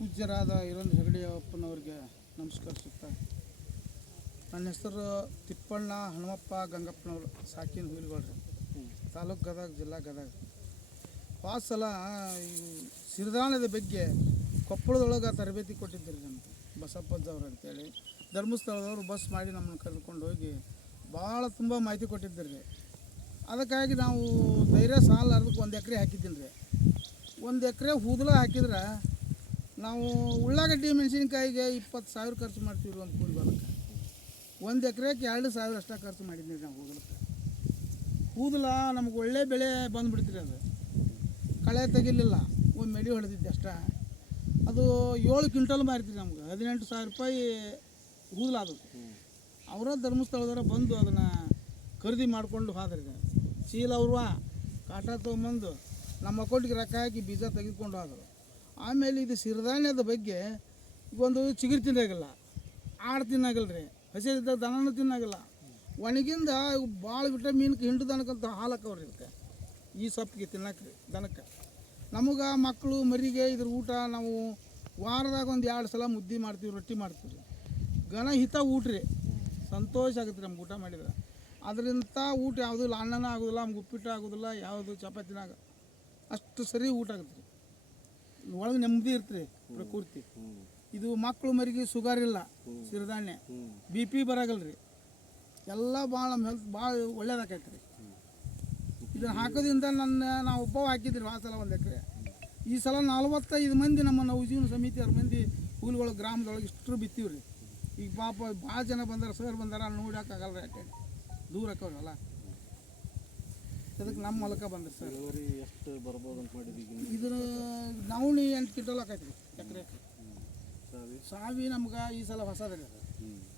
ಪೂಜ್ಯರಾದ ಹಿರೇಂದ್ರ ಹೆಗಡೆಯಪ್ಪನವ್ರಿಗೆ ನಮಸ್ಕರಿಸುತ್ತಾ, ನನ್ನ ಹೆಸರು ತಿಪ್ಪಣ್ಣ ಹನುಮಪ್ಪ ಗಂಗಪ್ಪನವರು, ಸಾಕಿನ ಹುಯಿಲ್ಗೌಡ್ರಿ, ತಾಲೂಕು ಗದಗ, ಜಿಲ್ಲಾ ಗದಗ. ಸಲ ಈ ಸಿರಿಧಾನ್ಯದ ಬಗ್ಗೆ ಕೊಪ್ಪಳದೊಳಗೆ ತರಬೇತಿ ಕೊಟ್ಟಿದ್ದರು ನಮಗೆ ಬಸಪ್ಪಜ್ಜವ್ರು ಅಂತೇಳಿ. ಧರ್ಮಸ್ಥಳದವರು ಬಸ್ ಮಾಡಿ ನಮ್ಮನ್ನು ಕರೆದುಕೊಂಡು ಹೋಗಿ ಭಾಳ ತುಂಬ ಮಾಹಿತಿ ಕೊಟ್ಟಿದ್ದರು ರೀ. ಅದಕ್ಕಾಗಿ ನಾವು ಧೈರ್ಯ ಸಾಲಾರ್ದಕ್ಕೆ 1 ಎಕರೆ ಹಾಕಿದ್ದೀನಿ ರೀ. 1 ಎಕರೆ ಹೂದಲ ಹಾಕಿದ್ರೆ ನಾವು ಉಳ್ಳಾಗಡ್ಡಿ ಮೆಣಸಿನ್ಕಾಯಿಗೆ 20,000 ಖರ್ಚು ಮಾಡ್ತೀವಿ ರೀ ಒಂದು ಕೂಲಿ ಬರೋಕ್ಕೆ. 1 ಎಕರೆಗೆ 2,000 ಅಷ್ಟೇ ಖರ್ಚು ಮಾಡಿದ್ವಿ ನಾವು ಹೂದಲಕ್ಕೆ. ಹೂದಲ ನಮ್ಗೆ ಒಳ್ಳೆ ಬೆಳೆ ಬಂದುಬಿಡ್ತೀರಿ. ಅದು ಕಳೆ ತೆಗಿಲಿಲ್ಲ, ಒಂದು ಮೆಡಿ ಹೊಡೆದಿದ್ದೆ ಅಷ್ಟೇ. ಅದು 7 ಕ್ವಿಂಟಲ್ ಮಾರ್ತೀವಿ ನಮ್ಗೆ 18,000 ರೂಪಾಯಿ ಹೂದಲ. ಅದು ಅವರ ಧರ್ಮಸ್ಥಳದವರ ಬಂದು ಅದನ್ನು ಖರೀದಿ ಮಾಡಿಕೊಂಡು ಹೋದ್ರಿ. ಚೀಲ ಅವ್ರವ ಕಾಟ ತೊಗೊಂಬಂದು ನಮ್ಮ ಅಕೌಂಟಿಗೆ ರೊಕ್ಕ ಹಾಕಿ ಬೀಜ ತೆಗೆದುಕೊಂಡು ಹೋದರು. ಆಮೇಲೆ ಇದು ಸಿರಿಧಾನ್ಯದ ಬಗ್ಗೆ ಒಂದು ಚಿಗುರು ತಿನ್ನಾಗಿಲ್ಲ, ಆಡು ತಿನ್ನಾಗಿಲ್ಲ ರೀ, ಹಸಿರಿದ್ದ ದನನೂ ತಿನ್ನಾಗಿಲ್ಲ. ಒಣಗಿಂದ ಭಾಳ ವಿಟಮಿನ್ಗೆ ಹಿಂಡು ದನಕ್ಕಂತ ಹಾಲು ಹಾಕವ್ರಿ ಇದಕ್ಕೆ, ಈ ಸೊಪ್ಪಿಗೆ ತಿನ್ನಕ್ಕೆ ರೀ ದನಕ್ಕೆ. ನಮಗೆ ಮಕ್ಕಳು ಮರಿಗೆ ಇದ್ರ ಊಟ ನಾವು ವಾರದಾಗ 1-2 ಸಲ ಮುದ್ದೆ ಮಾಡ್ತೀವಿ, ರೊಟ್ಟಿ ಮಾಡ್ತೀವಿ ರೀ. ಹಿತ ಊಟ ರೀ, ಸಂತೋಷ ಆಗುತ್ತೆ ನಮ್ಗೆ ಊಟ ಮಾಡಿದ್ರೆ. ಅದರಿಂದ ಊಟ ಯಾವುದೂ ಇಲ್ಲ, ಅನ್ನನ ಆಗೋದಿಲ್ಲ, ನಮ್ಗೆ ಉಪ್ಪಿಟ್ಟು ಆಗೋದಿಲ್ಲ, ಯಾವುದು ಚಪಾತಿನಾಗ ಅಷ್ಟು ಸರಿ ಊಟ ಆಗುತ್ತೆ ರೀ. ಒಳಗೆ ನೆಮ್ಮದಿ ಇರ್ತೀರಿ ಪ್ರಕೃತಿ. ಇದು ಮಕ್ಕಳು ಮರಿಗೆ ಶುಗರ್ ಇಲ್ಲ, ಸಿರಿಧಾನ್ಯ BP ಬರಾಗಲ್ಲ ರೀ, ಎಲ್ಲ ಭಾಳ ನಮ್ಮ ಹೆಲ್ತ್ ಭಾಳ ಒಳ್ಳೇದಾಕೈತೆ ರೀ. ಇದನ್ನು ಹಾಕೋದ್ರಿಂದ ನಾವು ಒಬ್ಬ ಹಾಕಿದ್ರಿ ಸಲ 1 ಎಕರೆ. ಈ ಸಲ 45 ಮಂದಿ ನಮ್ಮ ನವಜೀವನ ಸಮಿತಿ 6 ಮಂದಿ ಹುಲ್ಗಳು ಗ್ರಾಮದೊಳಗೆ ಇಷ್ಟು ಬಿತ್ತೀವಿ ರೀ. ಈಗ ಪಾಪ ಭಾಳ ಜನ ಬಂದಾರ, ಸರ್ ಬಂದಾರ, ನೋಡೋಕ್ಕಾಗಲ್ಲ ರೀ, ಅಟ್ಟೆ ದೂರ ಹಾಕವ್ರಲ್ಲ. ಅದಕ್ಕೆ ನಮ್ಮ ಮೂಲಕ ಬಂದ್ರಿ ಸರ್. ಎಷ್ಟು ಬರ್ಬೋದು ಅಂತ ಮಾಡಿದ್ದೀವಿ? ಇದ್ರ ನವಣಿ 8 ಕ್ವಿಂಟಲ್ ಹಾಕೈತಿ ರೀ ಎಕರೆ. ಸಾವಿ ನಮ್ಗೆ ಈ ಸಲ ಹೊಸದ್ರಿ. ಅದು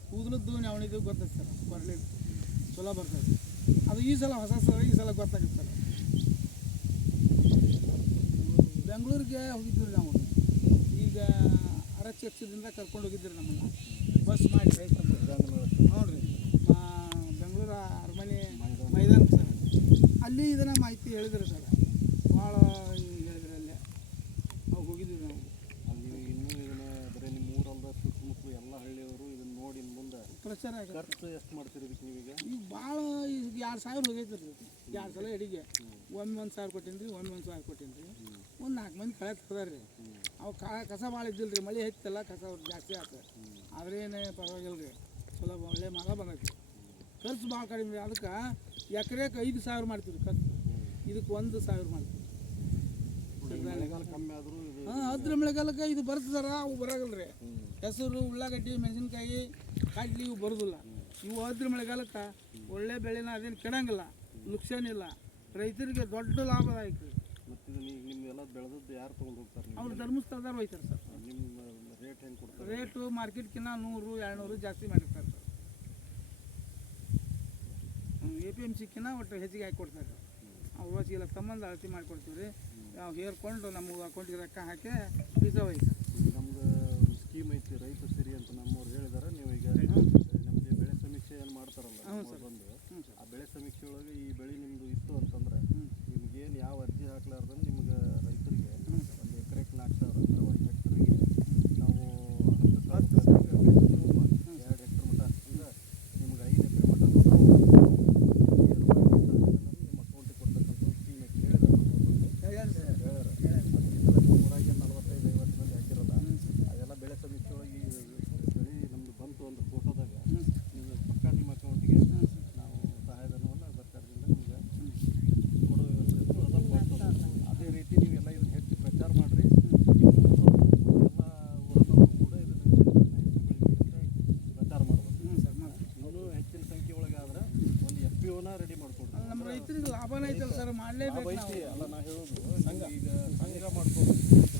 ಕೂದಲದ್ದು ನವಣಿದು ಗೊತ್ತೈತೆ ಸರ್, ಬರಲಿಲ್ಲ ಚಲೋ ಬರ್ತೈತೆ. ಅದು ಈ ಸಲ ಹೊಸ ಸರ್, ಈ ಸಲ ಗೊತ್ತಾಗುತ್ತೆ ಸರ್. ಬೆಂಗಳೂರಿಗೆ ಹೋಗಿದ್ವಿ ರೀ ನಾವು. ಈಗ ಅರಕ್ಷದಿಂದ ಕರ್ಕೊಂಡು ಹೋಗಿದ್ರಿ ನಮ್ಮನ್ನು ಬಸ್ ಮಾಡಿ ರೈತರ. ಹ್ಞೂ ರೀ, ಬೆಂಗಳೂರು ಅರಮನೆ ಮೈದಾನ ಸರ್. ಅಲ್ಲಿ ಇದನ್ನು ಮಾಹಿತಿ ಹೇಳಿದ್ರು ಸರ್, ಭಾಳ ಹೇಳಿದ್ರು. ಅಲ್ಲೇ ನಾವು ಹೋಗಿದ್ವಿ ನಾವು. ಅಲ್ಲಿ ಇನ್ನೂ ಇದನ್ನು ಬರೀ ನಿಮ್ಮ ಊರಲ್ಲ ಸುತ್ತಮುತ್ತಲು ಎಲ್ಲ ಹಳ್ಳಿಯವರು ಇದನ್ನು ನೋಡಿ ಮುಂದೆ ಪ್ರಚಾರ ಆಗುತ್ತೆ. ಖರ್ಚು ಎಷ್ಟು ಮಾಡ್ತೀರಿ ನೀವೀಗ? ಈಗ ಭಾಳ ಈಗ 2,000 ಹೋಗೈತೆ ರೀ. 2 ಸಲ ಅಡಿಗೆ ಒಮ್ಮೆ 1,000 ಕೊಟ್ಟೀನಿ ರೀ, ಒಮ್ಮೆ 1,000 ಕೊಟ್ಟೀನಿ ರೀ. ಒಂದು 4 ಮಂದಿ ಕಳೆ ತಗೋದಾರ ರೀ. ಅವು ಕಸ ಭಾಳ ಇದ್ದಿಲ್ಲ ರೀ, ಮಳೆ ಹೆಚ್ಚಿಲ್ಲ, ಕಸ ಜಾಸ್ತಿ ಆಗ್ತದೆ. ಆದ್ರೇನು ಪರವಾಗಿಲ್ಲ ರೀ, ಚಲೋ ಒಳ್ಳೆ ಮಗ ಬಂದೈತಿ. ಖರ್ಚು ಭಾಳ ಕಡಿಮೆ ರೀ. ಅದಕ್ಕೆ ಎಕರೆಗೆ 5,000 ಮಾಡ್ತೀವಿ ರೀ ಖರ್ಚು, ಇದಕ್ಕೆ 1,000 ಮಾಡ್ತೀವಿ. ಮಳೆಗಾಲ ಕಮ್ಮಿ ಆದರೂ ಅದ್ರ ಮಳೆಗಾಲಕ್ಕೆ ಇದು ಬರ್ತದಾರ, ಅವು ಬರೋಗಲ್ಲ ರೀ. ಹೆಸರು, ಉಳ್ಳಾಗಡ್ಡಿ, ಮೆಣಸಿನ್ಕಾಯಿ, ಕಡ್ಲಿ ಇವು ಬರೋದಿಲ್ಲ. ಇವು ಅದ್ರ ಮಳೆಗಾಲಕ್ಕೆ ಒಳ್ಳೆ ಬೆಳೆನ ಅದೇನು ಕೆಡಂಗಿಲ್ಲ, ನುಕ್ಸಾನಿಲ್ಲ, ರೈತರಿಗೆ ದೊಡ್ಡ ಲಾಭದಾಯಕ ರೀ. ಮತ್ತು ನಿಮ್ಮೆಲ್ಲ ಬೆಳೆದದ್ದು ಯಾರು ತೊಗೊಂಡು ಹೋಗ್ತಾರೆ? ಅವ್ರು ಧರ್ಮಸ್ಥಳದವ್ರು ಹೋಯ್ತಾರೆ ಸರ್. ನಿಮ್ಮ ರೇಟ್ ಹೆಂಗೆ ಕೊಡ್ತಾರೆ? ರೇಟು ಮಾರ್ಕೆಟ್ಕಿನ್ನ 100-200 ಜಾಸ್ತಿ ಮಾಡಿರ್ತಾರೆ ಸರ್. APMCಕಿನ್ನ ಒಟ್ಟು ಹೆಚ್ಚಿಗೆ ಹಾಕಿ ಕೊಡ್ತಾರೆ. ಅವ್ರು ಚೀಲ ಸಂಬಂಧ ಅಳತಿ ಮಾಡಿಕೊಡ್ತೀವಿ ರೀ. ನಾವು ಹೇರ್ಕೊಂಡು ನಮ್ಮ ಅಕೌಂಟಿಗೆ ರೊಕ್ಕ ಹಾಕಿ ಬೀಜ ಹೋಯ್ತು. ನಮ್ದು ಒಂದು ಸ್ಕೀಮ್ ಐತಿ, ರೈತ ಸಿರಿ ಅಂತ ನಮ್ಮವ್ರು ಹೇಳಿದಾರೆ. ನೀವು ಈಗ ನಮ್ಮದು ಬೆಳೆ ಸಮೀಕ್ಷೆ ಏನು ಮಾಡ್ತಾರಲ್ಲ ಬಂದು, ಆ ಬೆಳೆ ಸಮೀಕ್ಷೆ ಒಳಗೆ ಈ ಬೆಳೆ ನಿಮ್ಮದು ಇತ್ತು ಅಂತಂದ್ರೆ ನಿಮ್ಗೇನು ಯಾವ ಅರ್ಜಿ ಹಾಕ್ಲಾರ್ದಂಗೆ ನಿಮ್ಗೆ ರೈತರಿಗೆ 1 ಎಕರೆಗೆ 4,000 ಅಂದರೆ 1 ಹೆಕ್ಟ್ರಿಗೆ ನಾವು 10,000 ರೂಪಾಯಿ 2 ಹೆಕ್ಟರ್ ಮಟ್ಟ ಅಂದ್ರೆ ನಿಮ್ಗೆ 5 ಎಕರೆ ಮಟ್ಟ ಏನು ನಿಮ್ಮ ಅಕೌಂಟಿಗೆ ಕೊಡ್ತಕ್ಕಂಥ ಸ್ಕೀಮ್ ಐತಿ. ಊರಾಗೆ 45-50 ಮಂದಿ ಹಾಕಿರಲ್ಲ, ಅದೆಲ್ಲ ಬೆಳೆ ಸಮೀಕ್ಷೆ ಒಳಗೆ ಈ ಬೆಳೆ ನಮ್ಮದು ಬಂತು ಒಂದು ಫೋಟೋದಾಗ ನೀವು ಪಕ್ಕ ನಿಮ್ಮ ಅಕೌಂಟಿಗೆ ನಾವು ಸಹಾಯಧನವನ್ನು ಸರ್ಕಾರದಿಂದ ನಿಮ್ಗೆ ಕೊಡೋ ವ್ಯವಸ್ಥೆ ಇತ್ತು. ಅದನ್ನು ಅದೇ ರೀತಿ ನೀವೆಲ್ಲ ಇದನ್ನು ಹೆಚ್ಚು ಪ್ರಚಾರ ಮಾಡಿರಿ. ಎಲ್ಲ ಊರನ್ನವರು ಕೂಡ ಇದನ್ನು ಪ್ರಚಾರ ಮಾಡ್ಬೋದು. ಇನ್ನೂ ಹೆಚ್ಚಿನ ಸಂಖ್ಯೆ ಒಳಗೆ ಆದ್ರೆ ಒಂದು FPOನ ರೆಡಿ ಮಾಡ್ಕೊಡ್ತೀವಿ. ನಮ್ಮ ರೈತರಿಗೆ ಲಾಭನೇ ಐತಲ್ಲ ಸರ್, ಮಾಡಲೇಬೇಕು. ಅಲ್ಲ ನಾ ಹೇಳೋದು, ಈಗ ಸಂಘ ಮಾಡ್ಕೊಬೇಕು.